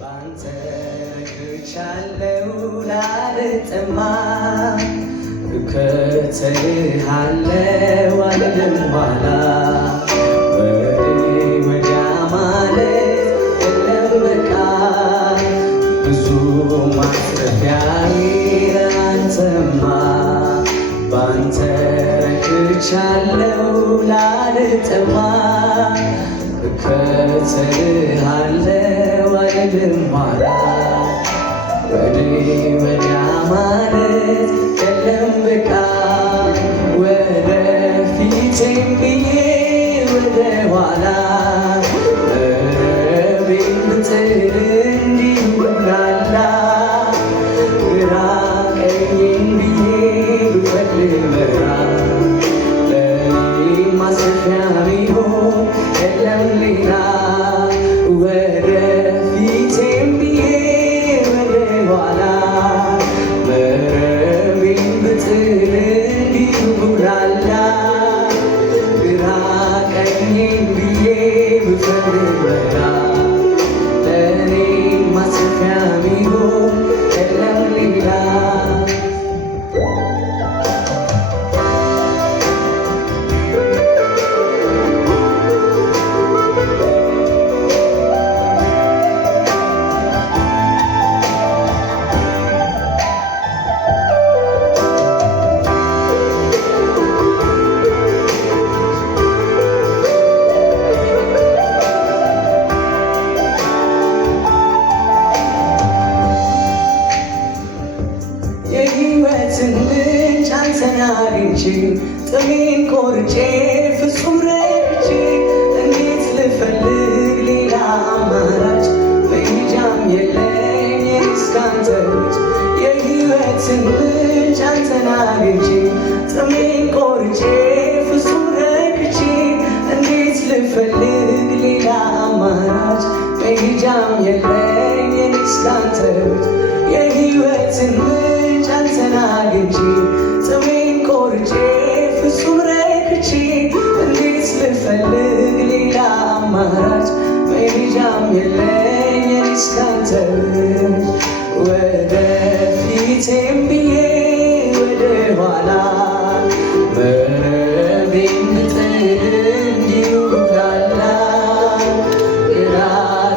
ባንተ ረክቻለሁ ላልጠማ እከተልሃለሁ አልልም ኋላ ወዲያ ማለት የለም በቃ ብዙ ማትረፊያዬ አንተማ ባንተ ረክቻለሁ ላልጠማ እከተልሃለሁ አልልም ኋላ ወዲያ ማለት የለም በቃ ወደፊቴም ብዬ ወደ ኋላ መረቤን ብጥል እንዲሁ ብላላ ግራ ቀኜን ብዬ ብፈልግ መራ ለኔ ማስረፊያ ቢሆን የለም ሌላ ወደፊቴም ብዬ ወደ ኋላ መረቤን ብጥል እንዲሁ ብላላ ግራ ቀኜን ብዬ ብፈልግ መራ ለኔ ማስረፊያ ቢሆን የለም ሌላ የሕይወትን ምንጭ አንተን አግኝቼ ጥሜን ቆርጬ ፍጹም ረክቼ እንዴት ልፈልግ ሌላ አማራጭ መሄጃም የለኝ እኔስ ካንተ ውጭ የሕይወትን ምንጭ አንተን አግኝቼ ጥሜን ቆርጬ ፍጹም ረክቼ እንዴት ልፈልግ ሌላ አማራጭ መሄጃም የለኝ እኔስ ካንተ ውጭ የሕይወትን ምንጭ አንተን አግኝቼ ጥሜን ቆርጬ ፍጹም ረክቼ እንዴት ልፈልግ ሌላ አማራጭ መሄጃም የለኝ እኔስ ካንተ ወደፊቴም ብዬ ወደ ኋላ መረቤን ብጥል እንዲሁ ብላላ ግራ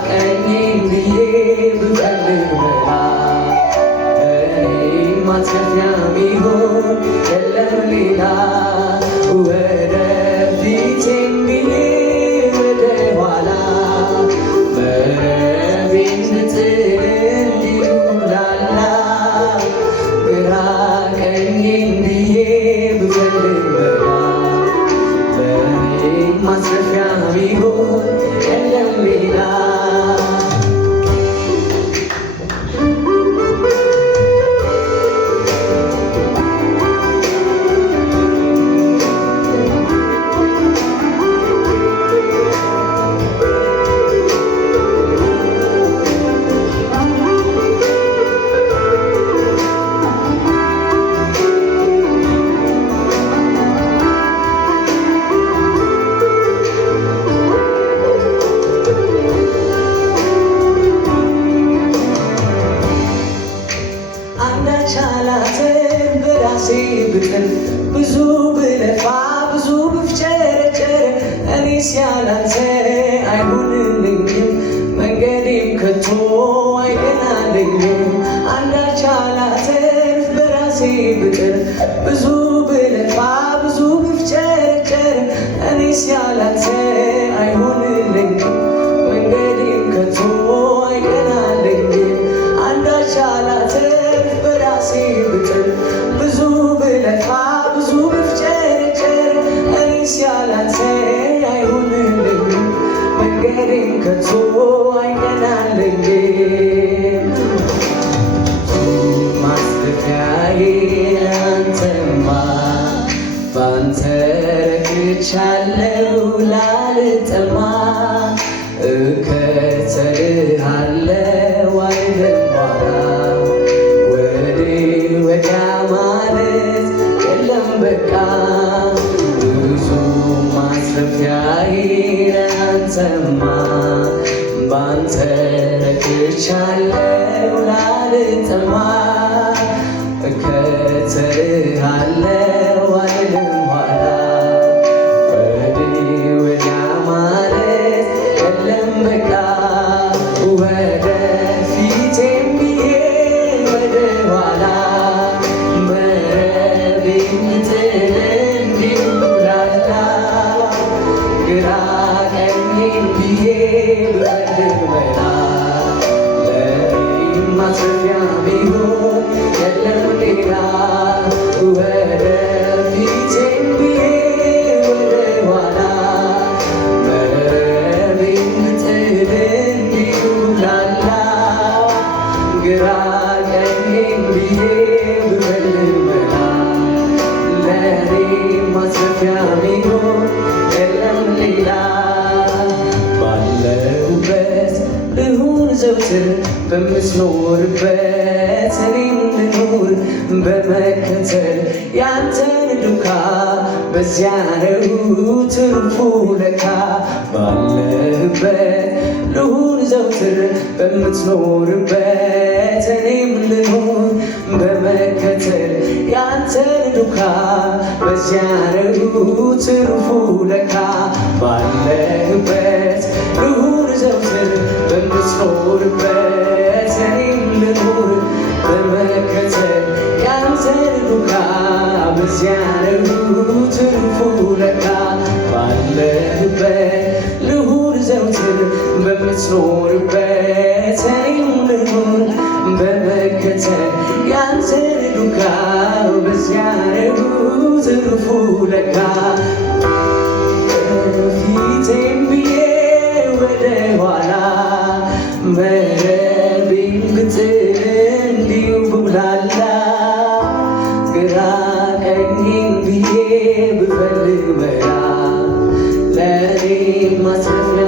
ቀኜን ብዬ ብፈልግ መራ ማትረፊያ ቢሆን የለም ሌላ ወደፊቴም ብዬ ወደ ኋላ መረቤን ብጥል እንዲሁ ብላላ ግራ ቀኜን ብዬ ብፈልግ መራ ለኔ ማትረፊያ ቢሆን የለም ሌላ አንዳች አላተርፍ በራሴ ብጥል ብዙ ብለፋ ብዙ ብፍጨረጨር እኔስ ያላንተ አይሆንልኝም መንገዴም ከቶ አይቀናልኝም አንዳች አላተርፍ በራሴ ብጥል ብዙ ብለፋ ብዙ ብፍጨረጨር እኔስ ያላንተ አይሆንልኝም መንገዴም ከቶ አይቀናልኝም አንዳች አላተርፍ በራሴ ብጥል ብዙ ብለፋ ብዙ ብፍጨረጨር እኔስ ያላንተ አይሆንልኝም መንገዴም ከቶ አይቀናልኝም ማስረፊያዬ አንተማ ባንተ ረክቻለሁ ላልጠማ እከተልሃለሁ አልልም ኋላ ወዲያ ማለት የለም በቃ ብዙ ማስረፊያዬ አንተማ ባንተ ረክቻለሁ ላልጠማ እከተልሃለሁ አልልም ኋላ ወዲህ ወዲያ ማለት የለም በቃ ወደፊቴም ብዬ ወደ ኋላ መረቤን ጥል እንዲሁ ላላ ግራ ቀኜን ብዬ ብበድር መላ ለእኔም ማትረፊያ ቢሆን የለም ሌላ ወደፊቴም ብዬ ወደ ኋላ መረቤን ጥል እንዲሁ ላላ ግራ ቀኜን ብዬ ብበድር መላ ለእኔም ማትረፊያ ቢሆን የለም ሌላ ባለሁበት ልሁን ዘውትር በምትኖርበት እኔም ልኑር በመከተል ያንተን ዱካ በዚያ ነው ትርፉ ለካ ባለህበት ልሁን ዘውትር በምትኖርበት እኔም ልኑር በመከተል ያንተን ዱካ በዚያ ነው ትርፉ ለካ ባለህበት ልሁን ዘውትር በምትኖርበት እኔም ልኑር በመከተል ያንተን ዱካ በዚያ ነው ትርፉ ለካ ባለህበት ልሁን ዘውትር በምትኖርበት እኔም ልኑር በመከተል ያንተን ዱካ በዚያ ነው ትርፉ ለካ ፊቴም ብዬ ወደ ኋላ መረቤን ብጥል እንዲሁ ብብላላ ግራ ቀኜን ብዬ ብፈልግ መላ ለእኔም ማትረፊያ